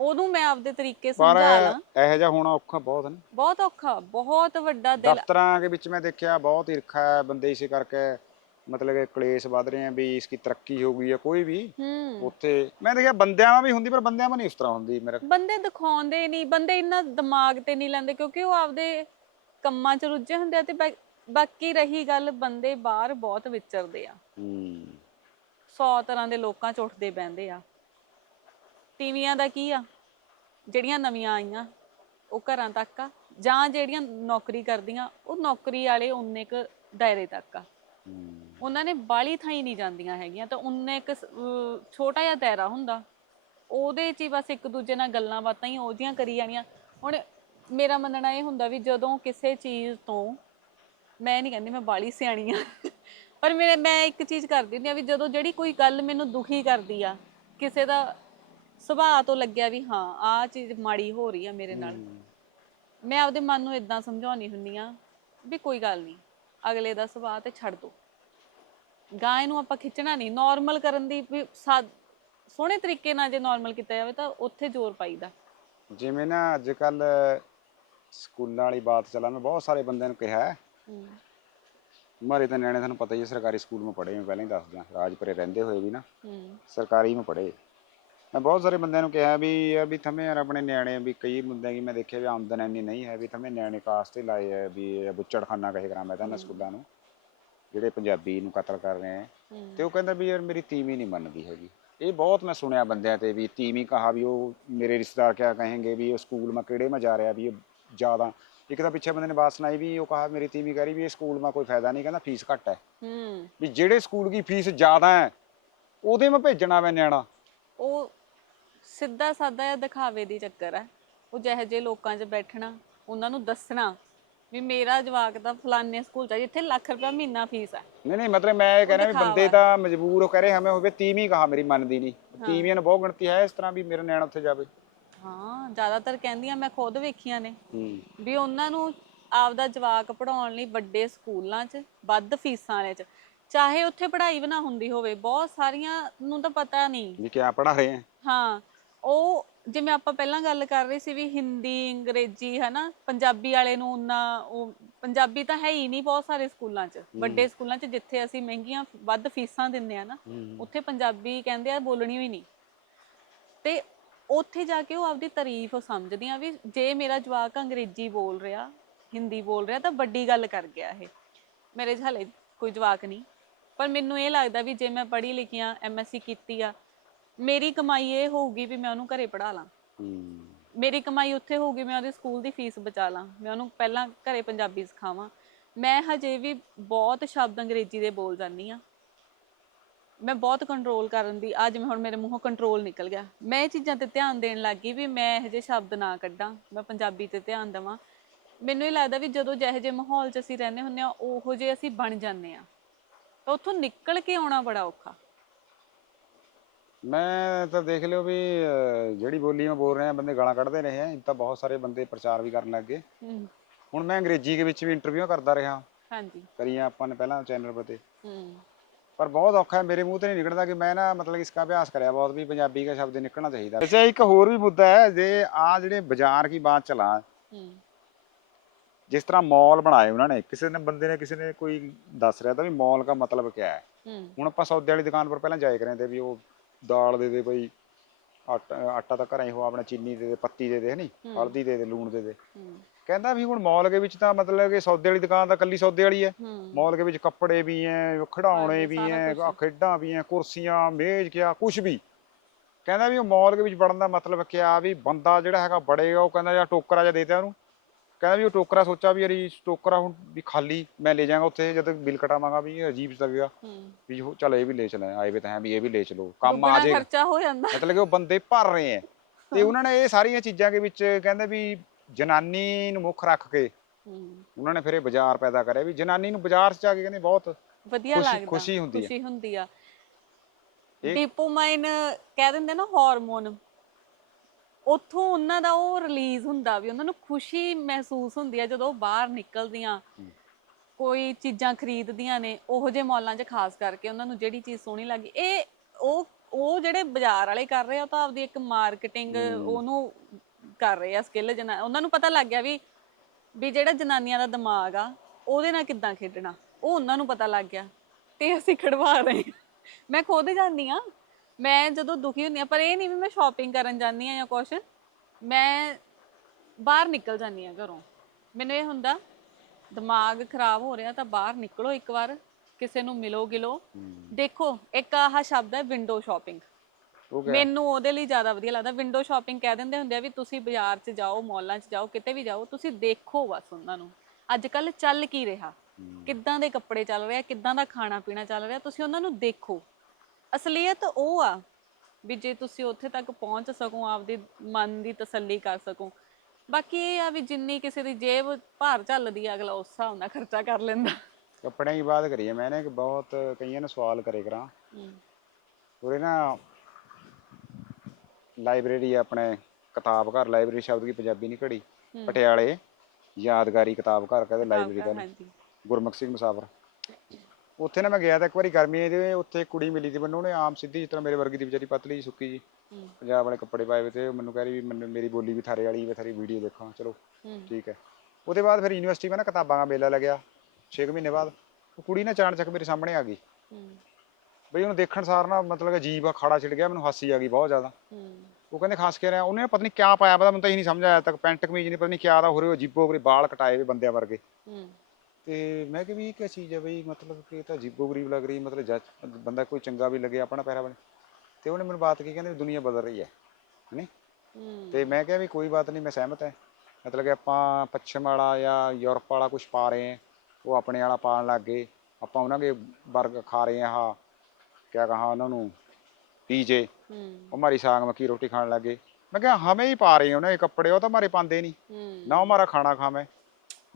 ਉਹਨੂੰ ਮੈਂ ਆਪਦੇ ਤਰੀਕੇ ਪਰ ਸਮਝਾ ਲਾਂ। ਇਹੋ ਜਿਹਾ ਹੋਣਾ ਔਖਾ ਬਹੁਤ ਨੇ। ਬਹੁਤ ਔਖਾ ਬਹੁਤ ਵੱਡਾ ਦਿਲ। ਦਫ਼ਤਰਾਂ ਦੇ ਵਿੱਚ ਮੈਂ ਦੇਖਿਆ ਬਹੁਤ ਈਰਖਾ ਹੈ ਬੰਦੇ ਇਸੇ ਕਰਕੇ ਮਤਲਬ ਕਿ ਕਲੇਸ਼ ਵੱਧ ਰਹੇ ਆ ਵੀ ਇਸकी ਤਰੱਕੀ ਹੋ ਗਈ ਹੈ ਕੋਈ ਵੀ ਹੂੰ। ਉੱਥੇ ਮੈਂ ਦੇਖਿਆ ਬੰਦਿਆਂ ਵਾਂ ਵੀ ਹੁੰਦੀ ਪਰ ਬੰਦਿਆਂ ਵਾਂ ਨਹੀਂ ਉਸ ਤਰ੍ਹਾਂ ਹੁੰਦੀ ਮੇਰਾ ਬੰਦੇ ਦਿਖਾਉਂਦੇ ਨਹੀਂ ਬੰਦੇ ਇੰਨਾ ਦਿਮਾਗ ਤੇ ਨਹੀਂ ਲੈਂਦੇ ਕਿਉਂਕਿ ਉਹ ਆਪਦੇ ਕੰਮਾਂ 'ਚ ਰੁੱਝੇ ਹੁੰਦੇ ਆ ਤੇ ਬਾ- ਬਾਕੀ ਰਹੀ ਗੱਲ ਬੰਦੇ ਬਾਹਰ ਬਹੁਤ ਵਿਚਰਦੇ ਆ। ਹੂੰ। ਸੌ ਤਰ੍ਹਾਂ ਦੇ ਲੋਕਾਂ 'ਚ ਉੱਠਦੇ ਬਹਿੰਦੇ ਆ। ਤੀਵੀਆਂ ਦਾ ਕੀ ਆ? ਜਿਹੜੀਆਂ ਨਵੀਆਂ ਆਈਆਂ ਉਹ ਘਰਾਂ ਤੱਕ ਆ। ਜਾਂ ਜਿਹੜੀਆਂ ਨੌਕਰੀ ਕਰਦੀਆਂ ਉਹ ਨੌਕਰੀ ਵਾਲੇ ਉਨੇ ਕੁ ਦਾਇਰੇ ਤੱਕ ਆ। ਹੂੰ। ਉਹਨਾਂ ਨੇ ਬਾਲੀ ਥਾਈ ਨਹੀਂ ਜਾਂਦੀਆਂ ਹੈਗੀਆਂ ਤਾਂ ਉਨੇ ਇੱਕ ਛੋਟਾ ਜਿਹਾ ਦਾਇਰਾ ਹੁੰਦਾ। ਉਹਦੇ 'ਚ ਹੀ ਬਸ ਇੱਕ ਦੂਜੇ ਨਾਲ ਗੱਲਾਂ ਬਾਤਾਂ ਹੀ ਉਹਦੀਆਂ ਕਰੀ ਜਾਣੀਆਂ। ਹੁਣ ਮੇਰਾ ਮੰਨਣਾ ਇਹ ਹੁੰਦਾ ਵੀ ਜਦੋਂ ਕਿਸੇ ਚੀਜ਼ ਤੋਂ ਮੈਂ ਨਹੀਂ ਕਹਿੰਦੀ ਮੈਂ ਬਾਲੀ ਸਿਆਣੀ ਆ ਪਰ ਮੇਰੇ ਮੈਂ ਇੱਕ ਚੀਜ਼ ਕਰਦੀ ਹੁੰਦੀ ਆ ਵੀ ਜਦੋਂ ਜਿਹੜੀ ਕੋਈ ਗੱਲ ਮੈਨੂੰ ਦੁਖੀ ਕਰਦੀ ਆ ਕਿਸੇ ਦਾ ਸੁਭਾਅ ਤੋਂ ਲੱਗਿਆ ਵੀ ਹਾਂ ਆਹ ਚੀਜ਼ ਮਾੜੀ ਹੋ ਰਹੀ ਆ ਮੇਰੇ ਨਾਲ। ਮੈਂ ਆਪਦੇ ਮਨ ਨੂੰ ਇਦਾਂ ਸਮਝਾਉਣੀ ਹੁੰਨੀ ਆ ਵੀ ਕੋਈ ਗੱਲ ਨਹੀਂ ਅਗਲੇ ਦਾ ਸੁਭਾਅ ਤੇ ਛੱਡ ਦੋ। ਗਾਂ ਨੂੰ ਆਪਾਂ ਖਿੱਚਣਾ ਨਹੀਂ ਨਾਰਮਲ ਕਰਨ ਦੀ ਵੀ ਸੋਹਣੇ ਤਰੀਕੇ ਨਾਲ ਜੇ ਨਾਰਮਲ ਕੀਤਾ ਜਾਵੇ ਤਾਂ ਉੱਥੇ ਜ਼ੋਰ ਪਾਈਦਾ। ਜਿਵੇਂ ਨਾ ਅੱਜ ਕੱਲ ਸਕੂਲਾਂ ਵਾਲੀ ਬਾਤ ਚੱਲਾਂ ਮੈਂ ਬਹੁਤ ਸਾਰੇ ਬੰਦਿਆਂ ਨੂੰ ਕਿਹਾ ਹੈ। ਮਾਰੇ ਤਾਂ ਨਿਆਣੇ ਤੁਹਾਨੂੰ ਪਤਾ ਹੀ ਹੈ ਸਰਕਾਰੀ ਸਕੂਲ ਮੈਂ ਪੜ੍ਹੇ ਮੈਂ ਪਹਿਲਾਂ ਹੀ ਦੱਸ ਦਿਆਂ ਰਾਜਪੁਰੇ ਰਹਿੰਦੇ ਹੋਏ ਵੀ ਨਾ। ਸਰਕਾਰੀ ਮੈਂ ਪੜ੍ਹੇ। ਮੈਂ ਬਹੁਤ ਸਾਰੇ ਬੰਦਿਆਂ ਨੂੰ ਕਿਹਾ ਵੀ ਇਹ ਵੀ ਥਮੇ ਯਾਰ ਆਪਣੇ ਨਿਆਣੇ ਵੀ ਕਈ ਮੁੰਦਿਆਂ ਕੀ ਮੈਂ ਦੇਖਿਆ ਵੀ ਆਮਦਨ ਇੰਨੀ ਨਹੀਂ ਹੈ ਵੀ ਥਮੇ ਨਿਆਣੇ ਕਾਸਟ ਤੇ ਲਾਏ ਹੈ ਵੀ ਇਹ ਬੁੱਚੜਖਾਨਾ ਕਹੇ ਕਰਾਂ ਮੈਂ ਤਾਂ ਇਹਨਾਂ ਸਕੂਲਾਂ ਨੂੰ। ਜਿਹੜੇ ਪੰਜਾਬੀ ਨੂੰ ਕਤਲ ਕਰ ਰਹੇ ਹੈ ਹਮ, ਤੇ ਉਹ ਕਹਿੰਦਾ ਵੀ ਯਾਰ ਮੇਰੀ ਤੀਵੀਂ ਨਹੀਂ ਮੰਨਦੀ ਹੈਗੀ। ਇਹ ਬਹੁਤ ਮੈਂ ਸੁਣਿਆ ਬੰਦਿਆਂ ਤੇ ਵੀ ਤੀਵੀਂ ਕਹਾ ਵੀ ਉਹ ਮੇਰੇ ਰਿਸ਼ਤੇਦਾਰ ਕਿਆ ਕहेंगे ਵੀ ਉਹ ਸਕੂਲ ਮੈਂ ਕਿਹੜੇ ਮੈਂ ਜਾ ਰਿਹਾ ਵੀ ਇਹ ਜ਼ਿਆਦਾ। ਇੱਕ ਤਾਂ ਪਿੱਛੇ ਬੰਦੇ ਨੇ ਬਾਤ ਸੁਣਾਈ ਵੀ ਉਹ ਕਹਾ ਮੇਰੀ ਤੀਵੀਂ ਕਹ ਰਹੀ ਵੀ ਇਹ ਸਕੂਲ ਮੈਂ ਕੋਈ ਫਾਇਦਾ ਨਹੀਂ ਕਹਿੰਦਾ ਫੀਸ ਘੱਟ ਹੈ। ਹਮ ਵੀ ਜਿਹੜੇ ਸਕੂਲ ਦੀ ਫੀਸ ਜ਼ਿਆਦਾ ਹੈ ਉਹਦੇ ਮੈਂ ਭੇਜਣਾ ਵੇ ਨਿਆਣਾ। ਉਹ ਸਿੱਧਾ ਸਾਦਾ ਦਿਖਾਵੇ ਦੀ ਚੱਕਰ ਹੈ। ਉਹ ਜਿਹੋ ਜਿਹੇ ਲੋਕਾਂ 'ਚ ਬੈਠਣਾ ਉਹਨਾਂ ਨੂੰ ਦੱਸਣਾ। ਵੀ ਮੇਰਾ ਜਵਾਕ ਤਾਂ ਫਲਾਣੇ ਸਕੂਲ 'ਚ ਆ, ਜਿੱਥੇ ਲੱਖ ਰੁਪਇਆ ਮਹੀਨਾ ਫੀਸ ਹੈ ਨਹੀਂ ਨਹੀਂ ਮਤਲਬ ਮੈਂ ਇਹ ਕਹਿ ਰਿਹਾ ਵੀ ਦਿਖਾਵਾ ਬੰਦੇ। ਤਾਂ ਮਜਬੂਰ ਹੋ ਕਰੇ ਹਮੇ ਹੋਵੇ ਤੀਵੀਂ ਕਹਾ ਮੇਰੀ ਮੰਨਦੀ ਨਹੀਂ। ਤੀਵੀਆਂ ਨੂੰ ਬਹੁਤ ਗਿਣਤੀ ਹੈ ਇਸ ਤਰ੍ਹਾਂ ਵੀ ਮੇਰਾ ਨਿਆਣਾ ਉੱਥੇ ਜਾਵੇ। ਹਾਂ ਜ਼ਿਆਦਾਤਰ ਕਹਿੰਦੀਆਂ ਮੈਂ ਖੁਦ ਵੇਖੀਆਂ ਨੇ ਹੂੰ। ਵੀ ਉਹਨਾਂ ਨੂੰ ਆਪਦਾ ਜਵਾਕ ਪੜਾਉਣ ਲਈ ਵੱਡੇ ਸਕੂਲਾਂ 'ਚ ਵੱਧ ਫੀਸਾਂ ਵਾਲੇ 'ਚ ਚਾਹੇ ਉੱਥੇ ਪੜ੍ਹਾਈ ਵੀ ਨਾ ਹੁੰਦੀ ਹੋਵੇ ਬਹੁਤ ਸਾਰੀਆਂ ਨੂੰ ਤਾਂ ਪਤਾ ਨਹੀਂ। ਵੀ ਕਿਆ ਪੜਾ ਰਹੇ ਹੈ। ਹਾਂ ਉਹ ਜਿਵੇਂ ਆਪਾਂ ਪਹਿਲਾਂ ਗੱਲ ਕਰ ਰਹੇ ਸੀ ਵੀ ਹਿੰਦੀ ਅੰਗਰੇਜ਼ੀ ਹਨਾ ਪੰਜਾਬੀ ਵਾਲੇ ਨੂੰ ਉਨਾ ਉਹ ਪੰਜਾਬੀ ਤਾਂ ਹੈ ਹੀ ਨਹੀਂ ਬਹੁਤ ਸਾਰੇ ਸਕੂਲਾਂ 'ਚ ਵੱਡੇ ਸਕੂਲਾਂ 'ਚ ਜਿੱਥੇ ਅਸੀਂ ਮਹਿੰਗੀਆਂ ਵੱਧ ਫੀਸਾਂ ਦਿੰਦੇ ਆ ਨਾ ਉੱਥੇ ਪੰਜਾਬੀ ਕਹਿੰਦੇ ਆ ਬੋਲਣੀ ਹੋਈ ਨਹੀਂ। ਤੇ ਉੱਥੇ ਜਾ ਕੇ ਉਹ ਆਪਦੀ ਤਾਰੀਫ ਸਮਝਦੀਆਂ ਵੀ ਜੇ ਮੇਰਾ ਜਵਾਕ ਅੰਗਰੇਜ਼ੀ ਬੋਲ ਰਿਹਾ ਹਿੰਦੀ ਬੋਲ ਰਿਹਾ ਤਾਂ ਵੱਡੀ ਗੱਲ ਕਰ ਗਿਆ ਇਹ। ਮੇਰੇ 'ਚ ਹਲੇ ਕੋਈ ਜਵਾਕ ਨਹੀਂ ਪਰ ਮੈਨੂੰ ਇਹ ਲੱਗਦਾ ਵੀ ਜੇ ਮੈਂ ਪੜ੍ਹੀ ਲਿਖੀ ਆ ਐਮਐਸਸੀ ਕੀਤੀ ਆ ਮੇਰੀ ਕਮਾਈ ਇਹ ਹੋਊਗੀ ਵੀ ਮੈਂ ਉਹਨੂੰ ਘਰੇ ਪੜ੍ਹਾ ਲਾਂ। ਹੂੰ। ਮੇਰੀ ਕਮਾਈ ਉੱਥੇ ਹੋਊਗੀ ਮੈਂ ਉਹਦੇ ਸਕੂਲ ਦੀ ਫੀਸ ਬਚਾ ਲਾਂ। ਮੈਂ ਉਹਨੂੰ ਪਹਿਲਾਂ ਘਰੇ ਪੰਜਾਬੀ ਸਿਖਾਵਾਂ। ਮੈਂ ਹਜੇ ਵੀ ਬਹੁਤ ਸ਼ਬਦ ਅੰਗਰੇਜ਼ੀ ਦੇ ਬੋਲ ਜਾਂਦੀ ਆ ਮੈਂ ਬਹੁਤ ਕੰਟਰੋਲ ਕਰਨ ਦੀ ਅੱਜ ਮੈਂ ਹੁਣ ਮੇਰੇ ਮੂੰਹੋਂ ਕੰਟਰੋਲ ਨਿਕਲ ਗਿਆ। ਮੈਂ ਇਹ ਚੀਜ਼ਾਂ ਤੇ ਧਿਆਨ ਦੇਣ ਲੱਗ ਗਈ ਵੀ ਮੈਂ ਇਹੋ ਜਿਹੇ ਸ਼ਬਦ ਨਾ ਕੱਢਾਂ। ਮੈਂ ਪੰਜਾਬੀ ਤੇ ਧਿਆਨ ਦੇਵਾਂ। ਮੈਨੂੰ ਇਹ ਲੱਗਦਾ ਵੀ ਜਦੋਂ ਜਿਹੋ ਜਿਹੇ ਮਾਹੌਲ 'ਚ ਅਸੀਂ ਰਹਿੰਦੇ ਹੁੰਦੇ ਆ ਉਹੋ ਜਿਹੇ ਅਸੀਂ ਬਣ ਜਾਂਦੇ ਆ ਤਾਂ ਉੱਥੋਂ ਨਿਕਲ ਕੇ ਆਉਣਾ ਬੜਾ ਔਖਾ। ਮੈਂ ਤਾਂ ਦੇਖ ਲਿਓ ਵੀ ਅਹ, ਜਿਹੜੀ ਬੋਲੀ ਮੈਂ ਬੋਲ ਰਿਹਾ ਬੰਦੇ ਗਾਲਾਂ ਕੱਢਦੇ ਰਹੇ ਹੈ ਤਾਂ ਬਹੁਤ ਸਾਰੇ ਬੰਦੇ ਪ੍ਰਚਾਰ ਵੀ ਕਰਨ ਲੱਗ ਹਮ, ਹੁਣ ਮੈਂ ਅੰਗਰੇਜ਼ੀ ਦੇ ਵਿੱਚ ਵੀ ਇੰਟਰਵਿਊ ਕਰਦਾ ਰਿਹਾ। ਹਾਂਜੀ। ਕਰੀਆਂ ਆਪਾਂ ਨੇ ਪਹਿਲਾਂ ਚੈਨਲ ਤੇ। ਹੂੰ। ਪਰ ਬਹੁਤ ਔਖਾ ਹੈ ਮੇਰੇ ਮੂੰਹ ਤੇ ਨਹੀਂ ਨਿਕਲਦਾ ਕਿ ਮੈਂ ਨਾ ਮਤਲਬ ਇਸਕਾ ਅਭਿਆਸ ਕਰਿਆ ਬਹੁਤ ਵੀ ਪੰਜਾਬੀ ਦਾ ਸ਼ਬਦ ਨਿਕਲਣਾ ਚਾਹੀਦਾ। ਵੈਸੇ ਇੱਕ ਹੋਰ ਵੀ ਮੁੱਦਾ ਹੈ ਜੇ ਆ ਜਿਹੜੇ ਬਾਜ਼ਾਰ ਕੀ ਬਾਤ ਚਲਾ। ਹੂੰ। ਜਿਸ ਤਰ੍ਹਾਂ ਮਾਲ ਬਣਾਏ ਉਹਨਾਂ ਨੇ ਕਿਸੇ ਨੇ ਬੰਦੇ ਨੇ ਕਿਸੇ ਨੇ ਕੋਈ ਦੱਸ ਰਿਹਾ ਤਾਂ ਵੀ ਮਾਲ ਦਾ ਮਤਲਬ ਕੀ ਹੈ। ਹੂੰ। ਹੁਣ ਆਪਾਂ ਸੌਦੇ ਵਾਲੀ ਦੁਕਾਨ ਪਰ ਪਹਿਲਾਂ ਜਾਏ ਕਰੇ ਤੇ ਵੀ ਉਹ ਦਾਲ ਦੇ ਦੇ ਬਈ ਆਟਾ ਆਟਾ ਤਾਂ ਘਰਾਂ ਹੀ ਹੋ ਆਪਣਾ ਚੀਨੀ ਦੇ ਦੇ ਪੱਤੀ ਦੇ ਦੇ ਹਨੀ। ਹਲਦੀ ਦੇ ਦੇ ਲੂਣ ਦੇ ਦੇ। ਕਹਿੰਦਾ ਵੀ ਹੁਣ ਮਾਲ ਦੇ ਵਿੱਚ ਤਾਂ ਮਤਲਬ ਕਿ ਸੌਦੇ ਵਾਲੀ ਦੁਕਾਨ ਤਾਂ ਕੱਲੀ ਸੌਦੇ ਵਾਲੀ ਹੈ। ਮਾਲ ਦੇ ਵਿੱਚ ਕੱਪੜੇ ਵੀ ਐ ਖਿਡੌਣੇ ਵੀ ਐ। ਖੇਡਾਂ ਵੀ ਐ ਕੁਰਸੀਆਂ ਮੇਜ਼ ਕਿਆ ਕੁਝ ਵੀ। ਕਹਿੰਦਾ ਵੀ ਉਹ ਮਾਲ ਦੇ ਵਿੱਚ ਵੜਨ ਦਾ ਮਤਲਬ ਕਿਆ ਵੀ ਬੰਦਾ ਜਿਹੜਾ ਹੈਗਾ ਬੜੇਗਾ ਉਹ ਕਹਿੰਦਾ ਜਾਂ ਟੋਕਰਾ ਜਿਹਾ ਦੇ ਦਿਆ ਉਹਨੂੰ। ਕਹਿੰਦਾ ਵੀ ਉਹ ਟੋਕਰਾ ਸੋਚਾ ਵੀ ਯਾਰੀ ਟੋਕਰਾ ਹੁਣ ਵੀ ਖਾਲੀ ਮੈਂ ਲੈ ਜਾਵਾਂਗਾ ਉੱਥੇ ਜਦ ਬਿੱਲ ਕਟਾਵਾਂਗਾ ਵੀ ਇਹ ਅਜੀਬ ਲੱਗੇਗਾ ਵੀ ਉਹ ਚੱਲ ਇਹ ਵੀ ਲੈ ਚਲੇ ਆਏ ਵੇ ਤਾਂ ਹੈ ਵੀ ਇਹ ਵੀ ਲੈ ਚਲੋ। ਕੰਮ ਆ ਜੇ। ਖਰਚਾ ਹੋ ਜਾਂਦਾ। ਮਤਲਬ ਕਿ ਉਹ ਬੰਦੇ ਭਰ ਰਹੇ ਐ। ਤੇ ਉਹਨਾਂ ਨੇ ਇਹ ਸਾਰੀਆਂ ਚੀਜ਼ਾਂ ਦੇ ਵਿੱਚ ਕਹਿੰਦੇ ਵੀ ਜਨਾਨੀ ਨੂੰ ਮੁੱਖ ਰੱਖ ਕੇ ਉਹਨਾਂ ਨੇ ਫਿਰ ਇਹ ਬਾਜ਼ਾਰ ਪੈਦਾ ਕਰਿਆ ਵੀ ਜਨਾਨੀ ਨੂੰ ਬਾਜ਼ਾਰ 'ਚ ਜਾ ਕੇ ਕਹਿੰਦੇ ਬਹੁਤ ਵਧੀਆ ਲੱਗਦਾ ਖੁਸ਼ੀ ਹੁੰਦੀ ਆ। ਖੁਸ਼ੀ ਹੁੰਦੀ ਆ। ਡਿਪੋਮਾਈਨ ਕਹਿ ਦਿੰਦੇ ਨਾ ਹਾਰਮੋਨ। ਉੱਥੋਂ ਉਹਨਾਂ ਦਾ ਉਹ ਰਿਲੀਜ਼ ਹੁੰਦਾ ਵੀ ਉਹਨਾਂ ਨੂੰ ਖੁਸ਼ੀ ਮਹਿਸੂਸ ਹੁੰਦੀ ਆ ਜਦੋਂ ਉਹ ਬਾਹਰ ਨਿਕਲਦੀਆਂ। ਕੋਈ ਚੀਜ਼ਾਂ ਖਰੀਦਦੀਆਂ ਨੇ ਉਹੋ ਜਿਹੇ ਮਾਲਾਂ 'ਚ ਖਾਸ ਕਰਕੇ ਉਹਨਾਂ ਨੂੰ ਜਿਹੜੀ ਚੀਜ਼ ਸੋਹਣੀ ਲੱਗੀ ਇਹ ਉਹ ਉਹ ਜਿਹੜੇ ਬਾਜ਼ਾਰ ਵਾਲੇ ਕਰ ਰਹੇ ਆ ਉਹ ਤਾਂ ਆਪਦੀ ਇੱਕ ਮਾਰਕੀਟਿੰਗ ਉਹਨੂੰ ਕਰ ਰਹੇ ਆ ਸਕਿੱਲ ਜਨਾ ਉਹਨਾਂ ਨੂੰ ਪਤਾ ਲੱਗ ਗਿਆ ਵੀ ਵੀ ਜਿਹੜਾ ਜਨਾਨੀਆਂ ਦਾ ਦਿਮਾਗ ਆ ਉਹਦੇ ਨਾਲ ਕਿੱਦਾਂ ਖੇਡਣਾ ਉਹ ਉਹਨਾਂ ਨੂੰ ਪਤਾ ਲੱਗ ਗਿਆ ਤੇ ਅਸੀਂ ਖੜਵਾ ਰਹੇ। ਮੈਂ ਖੁਦ ਜਾਂਦੀ ਆ ਮੈਂ ਜਦੋਂ ਦੁਖੀ ਹੁੰਦੀ ਆ ਪਰ ਇਹ ਨਹੀਂ ਵੀ ਮੈਂ ਸ਼ਾਪਿੰਗ ਕਰਨ ਜਾਂਦੀ ਆ ਜਾਂ ਕੁਛ ਮੈਂ ਬਾਹਰ ਨਿਕਲ ਜਾਂਦੀ ਆ ਘਰੋਂ। ਮੈਨੂੰ ਇਹ ਹੁੰਦਾ ਦਿਮਾਗ ਖਰਾਬ ਹੋ ਰਿਹਾ ਤਾਂ ਬਾਹਰ ਨਿਕਲੋ ਇੱਕ ਵਾਰ ਕਿਸੇ ਨੂੰ ਮਿਲੋ ਗਿਲੋ। ਦੇਖੋ ਇੱਕ ਆਹ ਸ਼ਬਦ ਹੈ ਵਿੰਡੋ ਸ਼ਾਪਿੰਗ? ਮੈਨੂੰ ਉਹਦੇ ਲਈ ਜ਼ਿਆਦਾ ਵਧੀਆ ਲੱਗਦਾ। ਵਿੰਡੋ ਸ਼ਾਪਿੰਗ ਕਹਿ ਦਿੰਦੇ ਹੁੰਦੇ ਆ ਵੀ ਤੁਸੀਂ ਬਾਜ਼ਾਰ 'ਚ ਜਾਓ ਮਾਲਾਂ 'ਚ ਜਾਓ ਕਿਤੇ ਵੀ ਜਾਓ ਤੁਸੀਂ ਦੇਖੋ ਬਸ ਉਹਨਾਂ ਨੂੰ। ਅੱਜ ਕੱਲ ਚੱਲ ਕੀ ਰਿਹਾ? ਕਿੱਦਾਂ ਦੇ ਕੱਪੜੇ ਚੱਲ ਰਹੇ ਆ? ਕਿੱਦਾਂ ਦਾ ਖਾਣਾ ਪੀਣਾ ਚੱਲ ਰਿਹਾ? ਤੁਸੀਂ ਉਹਨਾਂ ਨੂੰ ਦੇਖੋ। ਅਸਲੀਅਤ ਉਹ ਆ ਵੀ ਜੇ ਤੁਸੀਂ ਉੱਥੇ ਤੱਕ ਪਹੁੰਚ ਸਕੋ ਆਪਦੇ ਮਨ ਦੀ ਤਸੱਲੀ ਕਰ ਸਕੋ। ਬਾਕੀ ਇਹ ਆ ਵੀ ਜਿੰਨੀ ਕਿਸੇ ਦੀ ਜੇਬ ਭਾਰ ਚੱਲਦੀ ਆ ਅਗਲਾ ਉਸ ਹਿਸਾਬ ਨਾਲ ਖਰਚਾ ਕਰ ਲੈਂਦਾ। ਕੱਪੜਿਆਂ ਦੀ ਬਾਤ ਕਰੀਏ ਮੈਨੇ ਕਿ ਬਹੁਤ ਕਈਆਂ ਨੇ ਸਵਾਲ ਕਰੇ ਕਰਾਂ। ਉਰੇ ਨਾ ਲਾਇਬ੍ਰੇਰੀ ਆਪਣੇ ਕਿਤਾਬ ਘਰ ਲਾਇਬ੍ਰੇਰੀ ਸ਼ਬਦ ਕੀ ਪੰਜਾਬੀ ਨਹੀਂ ਘੜੀ? ਪਟਿਆਲੇ ਯਾਦਗਾਰੀ ਕਿਤਾਬ ਘਰ ਕਹਿੰਦੇ ਲਾਇਬ੍ਰੇਰੀ ਹਾਂਜੀ। ਗੁਰਮੁਖ ਸਿੰਘ ਮੁਸਾਫਰ। ਉੱਥੇ ਨਾ ਮੈਂ ਗਿਆ ਤਾਂ ਇੱਕ ਵਾਰੀ ਗਰਮੀ ਦੇ ਉੱਥੇ ਕੁੜੀ ਮਿਲੀ ਸੀ ਮੈਨੂੰ ਉਹਨੇ ਆਮ ਸਿੱਧੀ ਜਿਸ ਤਰ੍ਹਾਂ ਮੇਰੇ ਵਰਗੀ ਦੀ ਵਿਚਾਰੀ ਪਤਲੀ ਸੁੱਕੀ ਜੀ ਪੰਜਾਬ ਵਾਲੇ ਕੱਪੜੇ ਪਾਏ ਹੋਏ ਤੇ ਉਹ ਮੈਨੂੰ ਕਹਿ ਰਹੀ ਵੀ ਮੈਨੂੰ ਮੇਰੀ ਬੋਲੀ ਵੀ ਥਾਰੇ ਵਾਲੀ ਵੀ ਥਾਰੀ ਵੀਡੀਓ ਦੇਖਾਂ ਚਲੋ ਠੀਕ ਹੈ। ਉਹਦੇ ਬਾਅਦ ਫਿਰ ਯੂਨੀਵਰਸਿਟੀ ਮੈਂ ਨਾ ਕਿਤਾਬਾਂ ਦਾ ਮੇਲਾ ਲੱਗਿਆ 6 ਮਹੀਨੇ ਬਾਅਦ ਉਹ ਕੁੜੀ ਨਾ ਚਾਣ ਚੱਕ ਮੇਰੇ ਸਾਹਮਣੇ ਆ ਗਈ। ਬਈ ਉਹਨੂੰ ਦੇਖਣ ਸਾਰ ਨਾ ਮਤਲਬ ਕਿ ਅਜੀਬ ਆ ਖਾੜਾ ਛਿੜ ਗਿਆ ਮੈਨੂੰ ਹਾਸੀ ਆ ਗਈ ਬਹੁਤ ਜ਼ਿਆਦਾ। ਉਹ ਕਹਿੰਦੇ ਖਾਸ ਕੇ ਰਿਹਾ ਉਹਨੇ ਨਾ ਪਤਾ ਨਹੀਂ ਕਿਆ ਪਾਇਆ ਪਤਾ ਮੈਨੂੰ ਤਾਂ ਇਹ ਨਹੀਂ ਸਮਝ ਆਇਆ ਤੱਕ ਪੈਂਟ ਕਮੀਜ਼ ਨਹੀਂ ਪਤਾ ਨਹੀਂ ਕਿਆ ਦਾ ਹੋ ਰਿਹਾ ਅਜੀਬੋ ਗਰੀ ਬਾਲ ਕਟਾਏ ਹੋਏ ਬੰਦਿਆਂ ਵਰਗੇ। ਤੇ ਮੈਂ ਕਿਹਾ ਵੀ ਇਹ ਕੀ ਚੀਜ਼ ਹੈ ਬਈ? ਮਤਲਬ ਕਿ ਇਹ ਤਾਂ ਅਜੀਬੋ ਗਰੀਬ ਲੱਗ ਰਹੀ ਮਤਲਬ ਜੱਜ ਬੰਦਾ ਕੋਈ ਚੰਗਾ ਵੀ ਲੱਗੇ ਆਪਣਾ ਪੈਰਾ ਬਣੇ ਤੇ ਉਹਨੇ ਮੈਨੂੰ ਬਾਤ ਕੀ ਕਹਿੰਦੇ ਵੀ ਦੁਨੀਆ ਬਦਲ ਰਹੀ ਹੈ ਹੈਨੀ? ਹੂੰ। ਤੇ ਮੈਂ ਕਿਹਾ ਵੀ ਕੋਈ ਬਾਤ ਨਹੀਂ ਮੈਂ ਸਹਿਮਤ ਹਾਂ। ਮਤਲਬ ਕਿ ਆਪਾਂ ਪੱਛਮ ਵਾਲਾ ਜਾਂ ਯੂਰਪ ਵਾਲਾ ਕੁਝ ਪਾ ਰਹੇ ਹਾਂ ਉਹ ਆਪਣੇ ਵਾਲਾ ਪਾਣ ਲੱਗ ਗਏ। ਆਪਾਂ ਉਹਨਾਂ ਦੇ ਵਰਗ ਖਾ ਰਹੇ ਹਾਂ ਆਹ ਕਿਆ ਕਹਾ ਉਹਨਾਂ ਨੂੰ ਪੀਜੇ ਹੂੰ। ਉਹ ਹਮਾਰੀ ਸਾਗ ਮੱਕੀ ਰੋਟੀ ਖਾਣ ਲੱਗੇ ਮੈਂ ਕਿਹਾ ਹਮੇ ਹੀ ਪਾ ਰਹੇ ਹੋ ਨਾ ਇਹ ਕੱਪੜੇ ਉਹ ਤਾਂ ਹਮਾਰੇ ਪਾਉਂਦੇ ਨਹੀਂ। ਹੂੰ। ਨਾ ਹਮਾਰਾ ਖਾਣਾ ਖਾਵੇਂ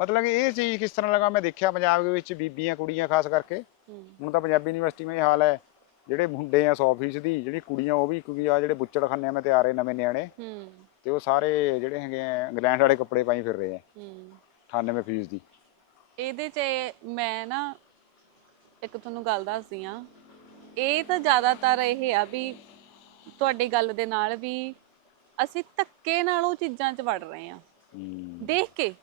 ਮਤਲਬ ਕਿ ਇਹ ਚੀਜ਼ ਕਿਸ ਤਰ੍ਹਾਂ ਲਗਾ? ਮੈਂ ਦੇਖਿਆ ਪੰਜਾਬ ਦੇ ਵਿੱਚ ਬੀਬੀਆਂ ਕੁੜੀਆਂ ਖਾਸ ਕਰਕੇ। ਹੁਣ ਤਾਂ ਪੰਜਾਬੀ ਯੂਨੀਵਰਸਿਟੀ ਵਿੱਚ ਹਾਲ ਹੈ। ਜਿਹੜੇ ਮੁੰਡੇ ਆ 100% ਦੀ ਜਿਹੜੀ ਕੁੜੀਆਂ ਉਹ ਵੀ ਕਿਉਂਕਿ ਆ ਜਿਹੜੇ ਬੁੱਚੜ ਖਾਨਿਆਂ ਮੈਂ ਤੇ ਆ ਰਹੇ ਨਵੇਂ ਨਿਆਣੇ। ਹੂੰ। ਤੇ ਉਹ ਸਾਰੇ ਜਿਹੜੇ ਹੈਗੇ ਆ ਇੰਗਲੈਂਡ ਵਾਲੇ ਕੱਪੜੇ ਪਾਈ ਫਿਰ ਰਹੇ ਆ। ਹੂੰ। 98 ਫੀਸ ਦੀ ਇਹਦੇ 'ਚ ਮੈਂ ਨਾ ਇੱਕ ਤੁਹਾਨੂੰ ਗੱਲ ਦੱਸਦੀ ਆ ਇਹ ਤਾਂ ਜ਼ਿਆਦਾਤਰ ਇਹ ਆ ਵੀ ਤੁਹਾਡੀ ਗੱਲ ਦੇ ਨਾਲ ਵੀ ਅਸੀਂ ਧੱਕੇ ਨਾਲ ਉਹ ਚੀਜ਼ਾਂ 'ਚ ਵੜ ਰਹੇ ਆ ਦੇਖ ਕੇ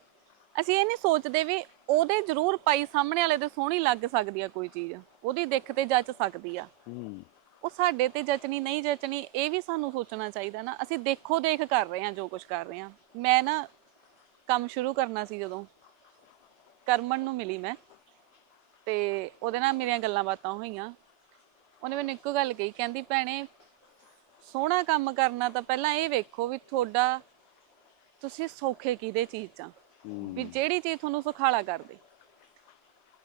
ਅਸੀਂ ਇਹ ਨਹੀਂ ਸੋਚਦੇ ਵੀ ਉਹਦੇ ਜ਼ਰੂਰ ਪਾਈ ਸਾਹਮਣੇ ਵਾਲੇ ਦੇ ਸੋਹਣੀ ਲੱਗ ਸਕਦੀ ਆ ਕੋਈ ਚੀਜ਼। ਉਹਦੀ ਦਿੱਖ ਤੇ ਜੱਚ ਸਕਦੀ ਆ। ਹੂੰ। ਉਹ ਸਾਡੇ ਤੇ ਜਚਣੀ ਨਹੀਂ ਜਚਣੀ ਇਹ ਵੀ ਸਾਨੂੰ ਸੋਚਣਾ ਚਾਹੀਦਾ ਨਾ। ਅਸੀਂ ਦੇਖੋ ਦੇਖ ਕਰ ਰਹੇ ਹਾਂ ਜੋ ਕੁਝ ਕਰ ਰਹੇ ਹਾਂ ਮੈਂ ਨਾ ਕੰਮ ਸ਼ੁਰੂ ਕਰਨਾ ਸੀ ਜਦੋਂ। ਕਰਮਨ ਨੂੰ ਮਿਲੀ ਮੈਂ। ਤੇ ਉਹਦੇ ਨਾਲ ਮੇਰੀਆਂ ਗੱਲਾਂ ਬਾਤਾਂ ਹੋਈਆਂ। ਉਹਨੇ ਮੈਨੂੰ ਇੱਕੋ ਗੱਲ ਕਹੀ ਕਹਿੰਦੀ ਭੈਣੇ ਸੋਹਣਾ ਕੰਮ ਕਰਨਾ ਤਾਂ ਪਹਿਲਾਂ ਇਹ ਵੇਖੋ ਵੀ ਤੁਹਾਡਾ ਤੁਸੀਂ ਸੌਖੇ ਕਿਹਦੇ ਚੀਜ਼ ਵੀ ਜਿਹੜੀ ਚੀਜ਼ ਤੁਹਾਨੂੰ ਸੁਖਾਲਾ ਕਰ ਦੇ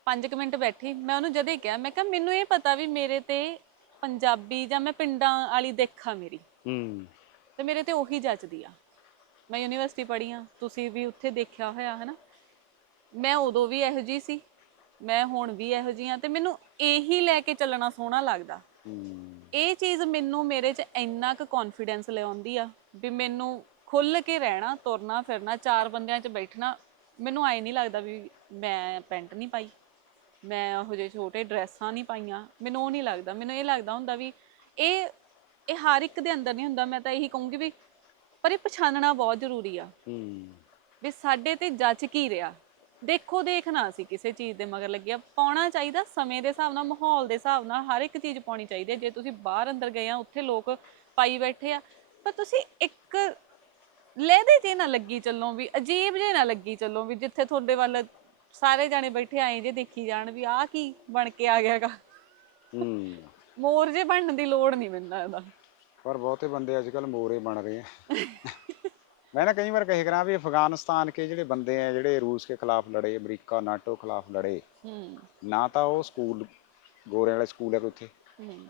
ਪੰਜ ਕੁ ਮਿੰਟ ਬੈਠੀ ਮੈਂ ਉਹਨੂੰ ਜਦੇ ਕਿਹਾ ਮੈਂ ਕਿਹਾ ਮੈਨੂੰ ਇਹ ਪਤਾ ਵੀ ਮੇਰੇ ਤੇ ਪੰਜਾਬੀ ਜਾਂ ਮੈਂ ਪਿੰਡਾਂ ਵਾਲੀ ਦੇਖਾ ਮੇਰੀ। ਹੂੰ। ਤੇ ਮੇਰੇ ਤੇ ਉਹੀ ਜੱਚਦੀ ਆ। ਮੈਂ ਯੂਨੀਵਰਸਿਟੀ ਪੜ੍ਹੀ ਆ ਤੁਸੀਂ ਵੀ ਉੱਥੇ ਦੇਖਿਆ ਹੋਇਆ ਹੈ ਨਾ ਮੈਂ ਉਦੋਂ ਵੀ ਇਹੋ ਜੀ ਸੀ ਮੈਂ ਹੁਣ ਵੀ ਇਹੋ ਜੀ ਆ ਤੇ ਮੈਨੂੰ ਇਹੀ ਲੈ ਕੇ ਚੱਲਣਾ ਸੋਹਣਾ ਲੱਗਦਾ। ਹੂੰ। ਇਹ ਚੀਜ਼ ਮੈਨੂੰ ਮੇਰੇ 'ਚ ਇੰਨਾ ਕੁ ਕੌਨਫੀਡੈਂਸ ਲਿਆਉਂਦੀ ਆ ਵੀ ਮੈਨੂੰ ਖੁੱਲ ਕੇ ਰਹਿਣਾ ਤੁਰਨਾ ਫਿਰਨਾ ਚਾਰ ਬੰਦਿਆਂ 'ਚ ਬੈਠਣਾ ਮੈਨੂੰ ਆਏ ਨਹੀਂ ਲੱਗਦਾ ਵੀ ਮੈਂ ਪੈਂਟ ਨਹੀਂ ਪਾਈ ਮੈਂ ਉਹੋ ਜਿਹੇ ਛੋਟੇ ਡਰੈਸਾਂ ਨਹੀਂ ਪਾਈਆਂ ਮੈਨੂੰ ਉਹ ਨਹੀਂ ਲੱਗਦਾ ਮੈਨੂੰ ਇਹ ਲੱਗਦਾ ਹੁੰਦਾ ਵੀ ਇਹ ਇਹ ਹਰ ਇੱਕ ਦੇ ਅੰਦਰ ਨਹੀਂ ਹੁੰਦਾ ਮੈਂ ਤਾਂ ਇਹੀ ਕਹੂੰਗੀ ਵੀ ਪਰ ਇਹ ਪਛਾਣਨਾ ਬਹੁਤ ਜ਼ਰੂਰੀ ਆ। ਹੂੰ। ਵੀ ਸਾਡੇ ਤੇ ਜੱਜ ਕੀ ਰਿਹਾ ਦੇਖੋ ਦੇਖਣਾ ਸੀ ਕਿਸੇ ਚੀਜ਼ ਦੇ ਮਗਰ ਲੱਗਿਆ ਪਾਉਣਾ ਚਾਹੀਦਾ ਸਮੇਂ ਦੇ ਹਿਸਾਬ ਨਾਲ ਮਾਹੌਲ ਦੇ ਹਿਸਾਬ ਨਾਲ ਹਰ ਇੱਕ ਚੀਜ਼ ਪਾਉਣੀ ਚਾਹੀਦੀ ਹੈ ਜੇ ਤੁਸੀਂ ਬਾਹਰ ਅੰਦਰ ਗਏ ਆ ਉੱਥੇ ਲੋਕ ਪਾਈ ਬੈਠੇ ਆ ਪਰ ਤੁਸੀਂ ਇੱਕ ਲਹਿਦੇ ਜੇ ਨਾ ਲੱਗੀ ਚੱਲੋ ਵੀ ਅਜੀਬ ਜੇ ਨਾ ਲੱਗੀ ਚੱਲੋ ਵੀ ਜਿੱਥੇ ਤੁਹਾਡੇ ਵੱਲ ਸਾਰੇ ਜਾਣੇ ਬੈਠੇ ਆਏ ਜੇ ਦੇਖੀ ਜਾਣ ਵੀ ਆਹ ਕੀ ਬਣ ਕੇ ਆ ਗਿਆਗਾ। ਹੂੰ। ਮੋਰ ਜੇ ਬਣਨ ਦੀ ਲੋੜ ਨਹੀਂ ਮੈਨੂੰ ਲੱਗਦਾ। ਪਰ ਬਹੁਤੇ ਬੰਦੇ ਅੱਜ ਕੱਲ ਮੋਰੇ ਬਣ ਰਹੇ ਆ। ਮੈਂ ਨਾ ਕਈ ਵਾਰ ਕਹੇ ਕਰਾਂ ਵੀ ਅਫਗਾਨਿਸਤਾਨ ਕੇ ਜਿਹੜੇ ਬੰਦੇ ਆ ਜਿਹੜੇ ਰੂਸ ਕੇ ਖਿਲਾਫ ਲੜੇ ਅਮਰੀਕਾ ਨਾਟੋ ਖਿਲਾਫ ਲੜੇ ਹੂੰ। ਨਾ ਤਾਂ ਉਹ ਸਕੂਲ ਗੋਰਿਆਂ ਵਾਲੇ ਸਕੂਲ ਹੈ ਕੋਈ ਉੱਥੇ।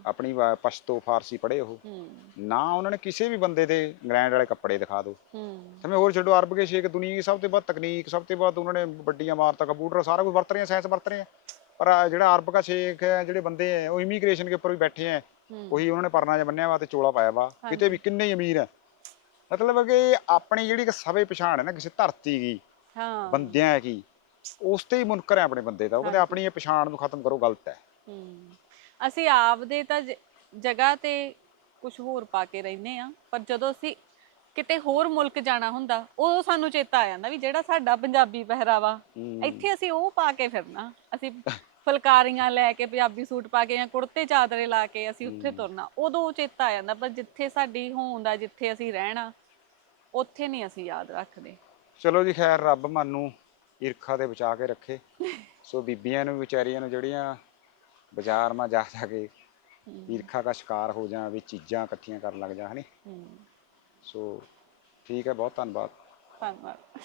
ਆਪਣੀ ਵਾ- ਪਸ਼ਤੋ ਫਾਰਸੀ ਪੜ੍ਹੇ ਉਹ। ਹੂੰ। ਨਾ ਉਹਨਾਂ ਨੇ ਕਿਸੇ ਵੀ ਬੰਦੇ ਦੇ ਇੰਗਲੈਂਡ ਵਾਲੇ ਕੱਪੜੇ ਦਿਖਾ ਦਿਓ ਹੂੰ। ਤੇ ਹੋਰ ਛੱਡੋ ਅਰਬ ਕੇ ਸ਼ੇਖ ਦੁਨੀਆ ਦੀ ਸਭ ਤੋਂ ਵੱਧ ਤਕਨੀਕ ਸਭ ਤੋਂ ਵੱਧ ਉਹਨਾਂ ਨੇ ਵੱਡੀਆਂ ਇਮਾਰਤਾਂ ਕੰਪਿਊਟਰ ਸਾਰਾ ਕੁਝ ਵਰਤ ਰਹੇ ਆ ਸਾਇੰਸ ਵਰਤ ਰਹੇ ਆ। ਪਰ ਆਹ ਜਿਹੜਾ ਅਰਬ ਕਾ ਸ਼ੇਖ ਹੈ ਜਿਹੜੇ ਬੰਦੇ ਹੈ ਉਹ ਇਮੀਗ੍ਰੇਸ਼ਨ ਕੇ ਉੱਪਰ ਵੀ ਬੈਠੇ ਹੈ। ਹੂੰ। ਉਹੀ ਉਹਨਾਂ ਨੇ ਪਰਨਾ ਜਿਹਾ ਬੰਨਿਆ ਵਾ ਤੇ ਚੋਲਾ ਪਾਇਆ ਵਾ। ਕਿਤੇ ਵੀ ਕਿੰਨੇ ਹੀ ਅਮੀਰ ਹੈ। ਮਤਲਬ ਕਿ ਆਪਣੀ ਜਿਹੜੀ ਇੱਕ ਸਵੇ ਪਛਾਣ ਹੈ ਨਾ ਕਿਸੇ ਧਰਤੀ ਦੀ ਹਾਂ। ਬੰਦਿਆਂ ਕੀ ਉਸ ਤੇ ਹੀ ਮੁਨਕਰ ਹੈ ਆਪਣੇ ਬੰਦੇ ਦਾ। ਉਹ ਕਹਿੰਦੇ ਆਪਣੀ ਇਹ ਪਛਾਣ ਨੂੰ ਖਤਮ ਕਰੋ ਗਲਤ ਹੈ। ਹਮ, ਅਸੀਂ ਆਪਦੇ ਤਾਂ ਜ- ਜਗ੍ਹਾ ਤੇ ਕੁਝ ਹੋਰ ਪਾ ਕੇ ਰਹਿੰਦੇ ਆ ਪਰ ਜਦੋਂ ਅਸੀਂ ਕਿਤੇ ਹੋਰ ਮੁਲਕ ਜਾਣਾ ਹੁੰਦਾ ਉਦੋਂ ਸਾਨੂੰ ਚੇਤਾ ਆ ਜਾਂਦਾ ਵੀ ਜਿਹੜਾ ਸਾਡਾ ਪੰਜਾਬੀ ਪਹਿਰਾਵਾ ਹਮ। ਇੱਥੇ ਅਸੀਂ ਉਹ ਪਾ ਕੇ ਫਿਰਨਾ। ਅਸੀਂ ਫੁਲਕਾਰੀਆਂ ਲੈ ਕੇ ਪੰਜਾਬੀ ਸੂਟ ਪਾ ਕੇ ਜਾਂ ਕੁੜਤੇ ਚਾਦਰੇ ਲਾ ਕੇ ਅਸੀਂ ਉੱਥੇ ਤੁਰਨਾ ਉਦੋਂ ਉਹ ਚੇਤਾ ਆ ਜਾਂਦਾ ਪਰ ਜਿੱਥੇ ਸਾਡੀ ਹੋਂਦ ਆ ਜਿੱਥੇ ਅਸੀਂ ਰਹਿਣਾ ਉੱਥੇ ਨਹੀਂ ਅਸੀਂ ਯਾਦ ਰੱਖਦੇ। ਚਲੋ ਜੀ ਖੈਰ ਰੱਬ ਮਨ ਈਰਖਾ ਦੇ ਬਚਾ ਕੇ ਰੱਖੇ। <laughs> ਸੋ ਬੀਬੀਆਂ ਨੂੰ ਵਿਚਾਰੀਆਂ ਨੂੰ ਜਿਹੜੀਆਂ ਬਾਜ਼ਾਰ ਮਾ ਜਾ ਜਾ ਕੇ ਈਰਖਾ ਦਾ ਸ਼ਿਕਾਰ ਹੋ ਜਾਂ ਵੀ ਚੀਜ਼ਾਂ ਇਕੱਠੀਆਂ ਕਰਨ ਲੱਗ ਜਾ ਹਨੀ ਸੋ ਠੀਕ ਹੈ ਬਹੁਤ ਧੰਨਵਾਦ। ਧੰਨਵਾਦ।